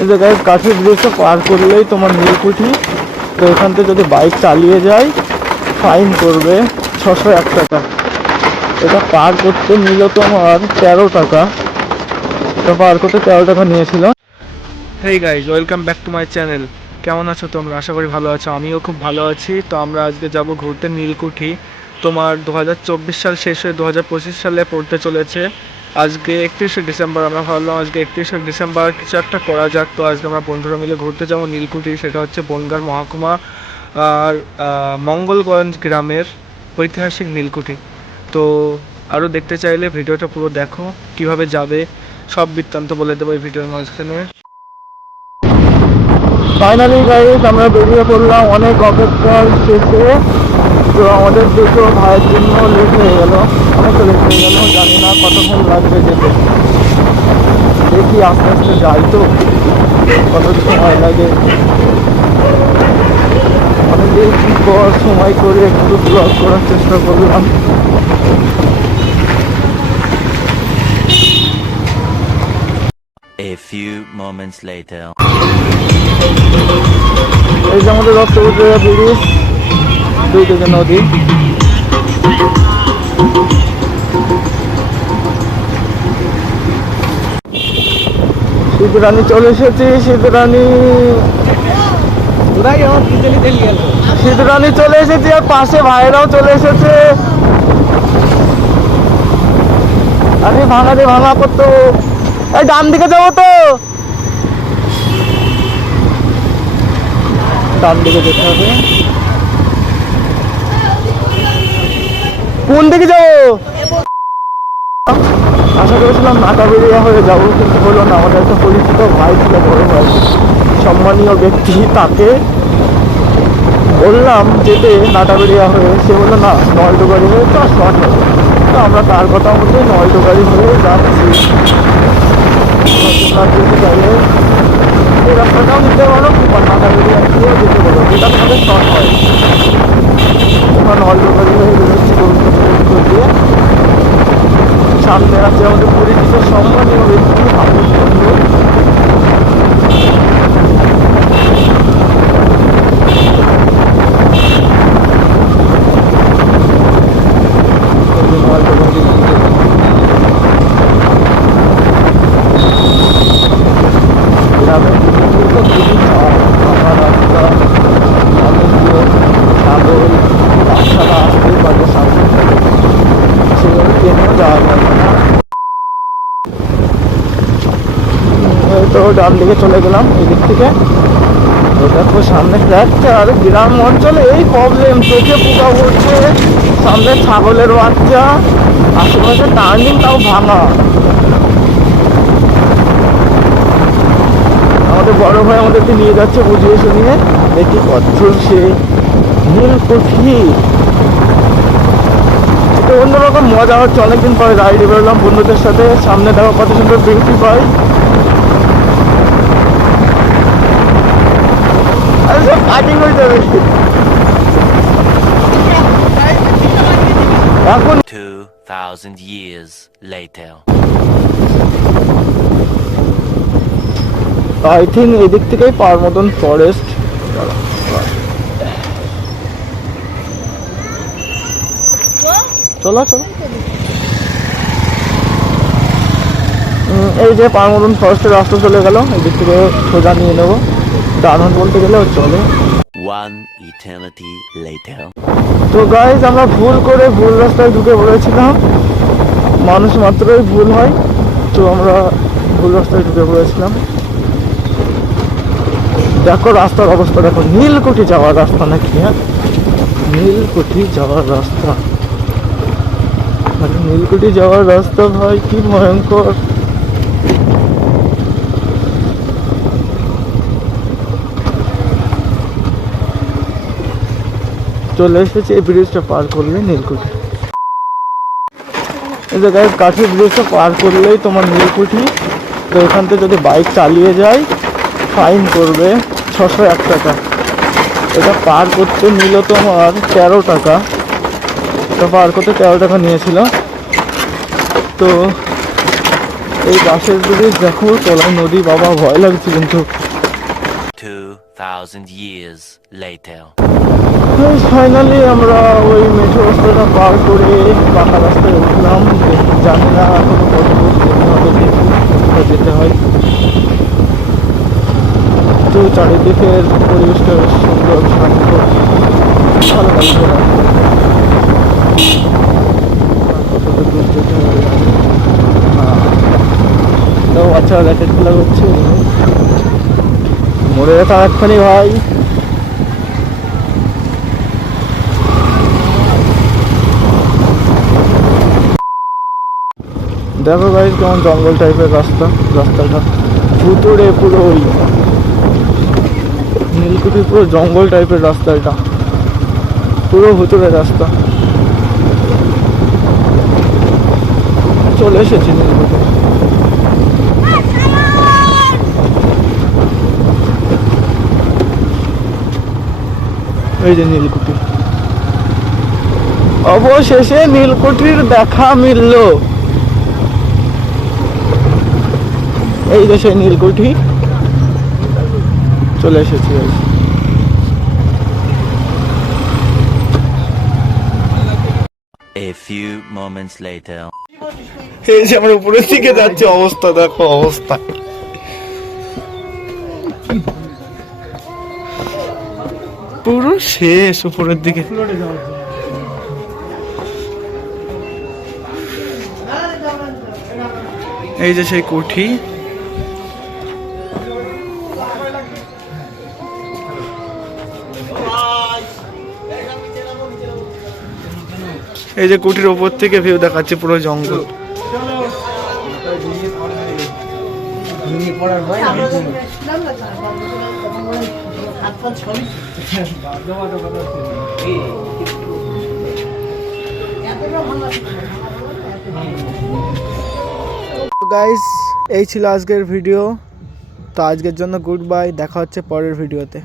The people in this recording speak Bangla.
এই জায়গায় কাঠের ব্রিজটা পার করলেই তোমার নীলকুঠি। তো এখান থেকে যদি বাইক চালিয়ে যায় ফাইন করবে 601 টাকা। এটা পার করতে নিল তোমার 13 টাকা। এটা পার করতে 13 টাকা নিয়েছিল। Hey guys, welcome back to my channel. কেমন আছো তোমরা? আশা করি ভালো আছো, আমিও খুব ভালো আছি। তো আমরা আজকে যাব ঘুরতে নীলকুঠি। তোমার 2024 সাল শেষ হয়ে 2025 সালে পড়তে চলেছে। আজকে 31শে ডিসেম্বর। আমরা ভাবলাম আজকে 31শে ডিসেম্বর কিছু একটা করা যাক। তো আজকে আমরা বন্ধুরা মিলে ঘুরতে যাবো নীলকুঠি। সেটা হচ্ছে বনগাঁ মহকুমা আর মঙ্গলগঞ্জ গ্রামের ঐতিহাসিক নীলকুঠি। তো আরও দেখতে চাইলে ভিডিওটা পুরো দেখো, কিভাবে যাবে সব বৃত্তান্ত বলে দেবো এই ভিডিওর মাঝখানে। ফাইনালি গাইস আমরা বেরিয়ে পড়লাম অনেক অপেক্ষার শেষে। তো আমাদের দুটো ভাইয়ের জন্য লেট হয়ে গেল, অনেকটা লেট হয়ে গেল। জানি না কতক্ষণ লাগবে যেতে, দেখি আস্তে আস্তে যাই তো কত সময় লাগে। অনেকদিন পর সময় করে একটু ব্লগ করার চেষ্টা করলাম। A few moments later. এই যে আমাদের রক্তপুত্রা ব্রিজ, দুই দিকে নদী। সিদ্ধরানী চলে এসেছি। সিদ্ধরানী চলে এসেছি আর পাশে ভাইরাও চলে এসেছে। আরে ভাঙা রে ভাঙা করতো। এই ডান দিকে যাবো তো, ডান দিকে যেতে হবে। কোন দিকে যাবো? আশা করেছিলাম নাটাবেড়িয়া হয়ে যাবো, কিন্তু হলো না। আমাদের একটা পরিচিত ভাই ছিল, বড় ভাই, সম্মানীয় ব্যক্তি, তাকে বললাম যেতে নাটাবেড়িয়া হয়ে। সে বললো না, নয়ডোগাড়ি হয়ে তো শর্ট হবে। তো আমরা তার কথা মধ্যে নয়ডোগাড়ি হয়ে যাচ্ছি। চাইলে এই রাস্তাটাও নিতে পারো, কিংবা নাটাবেড়িয়া দিয়েও যেতে পারো, যেটা তোমাদের শর্ট হয়। আমরা নয়ডোগাড়ি হয়ে বেরোচ্ছি গোবিন্দপুর দিয়ে। সামনে আছে আমাদের পরিচিত সম্মানীয় ব্যক্তি হাফিজ বন্ধু। গ্রামের দিকে তো খুবই ফাঁকা রাস্তা, মানুষজন, ছাগল, বাচ্চারা আসতেই পারে সামনে, সেভাবে ট্রেনেও যাওয়া যাবে না। তো ডান দিকে চলে গেলাম এদিক থেকে। এটা তো সামনে যাচ্ছে। আর গ্রাম অঞ্চলে এই প্রবলেম, চোখে পোকা পড়ছে, সামনে ছাগলের বাচ্চা, আশেপাশে টার্নিং তাও ভাঙা। আমাদের বড় ভাই আমাদেরকে নিয়ে যাচ্ছে বুঝিয়ে শুনিয়ে। দেখি কত সে নীলকুঠি। এটা অন্যরকম মজা হচ্ছে। অনেকদিন পরে রাইডে বেরোলাম বন্ধুদের সাথে। সামনে দেখো কত সুন্দর বিউটি পাই। কাটিং হয়ে যাবে এখন। 2000 years later. আই থিঙ্ক এদিক থেকেই পাওয়ার মতন ফরেস্ট। চলো চলো, এই যে পাওয়ার মতন ফরেস্টের রাস্তা চলে গেল। এদিক থেকে সোজা নিয়ে নেবো, ডান বলতে গেলেও চলে। One eternity later. তো গাইজ আমরা ভুল করে ভুল রাস্তায় ঢুকে পড়েছিলাম। মানুষ মাত্রই ভুল হয়, তো আমরা ভুল রাস্তায় ঢুকে পড়েছিলাম। দেখো রাস্তার অবস্থা দেখো, নীলকুঠি যাওয়ার রাস্তা নাকি? হ্যাঁ, নীলকুঠি যাওয়ার রাস্তা, মানে নীলকুঠি যাওয়ার রাস্তা ভাই কি ভয়ঙ্কর। চলে এসেছি এই ব্রিজটা পার করলে নীলকুঠি। এই জায়গায় কাঠের ব্রিজটা পার করলেই তোমার নীলকুঠি। তো এখান থেকে যদি বাইক চালিয়ে যায় ফাইন করবে 601 টাকা। এটা পার করতে নিল তোমার 13 টাকা। এটা পার করতে 13 টাকা নিয়েছিল। তো এই বাঁশের ব্রিজ দেখো, তলায় নদী, বাবা ভয় লাগছে কিন্তু। 2,000 years later. ফাইনালি আমরা ওই মেঠো রাস্তাটা পার করে পাকা রাস্তায় উঠলাম। জানি না এখনো কত দূর যেতে হবে, দেখি কোথায় যেতে হয়। তো চারিদিকের পরিবেশটা বেশ সুন্দর, শান্ত, ভালো লাগছে। কতটা দূর যেতে হবে তো বাচ্চারা র্যাকেট খেলা করছে। মরে যেতাম এক্ষুনি ভাই। দেখো গাইস কেমন জঙ্গল টাইপের রাস্তাটা ভুতুড়ে, পুরো ওই নীলকুঠি পুরো জঙ্গল টাইপের রাস্তাটা, পুরো ভুতুড়ে রাস্তা। চলে এসেছি নীলকুঠি। এই যে নীলকুঠি, অবশেষে নীলকুঠির দেখা মিললো। এই যে সেই নীলকুঠি, চলে এসেছি। A few moments later. এই যে আমরা উপরের দিকে যাচ্ছি, অবস্থা দেখো, অবস্থা পুরো শেষ উপরের দিকে। এই যে সেই কুঠি, এই যে কুঠির ওপর থেকে ভিউ দেখাচ্ছে পুরো জঙ্গল। গাইস, এই ছিল আজকের ভিডিও। তো আজকের জন্য গুড বাই, দেখা হচ্ছে পরের ভিডিওতে।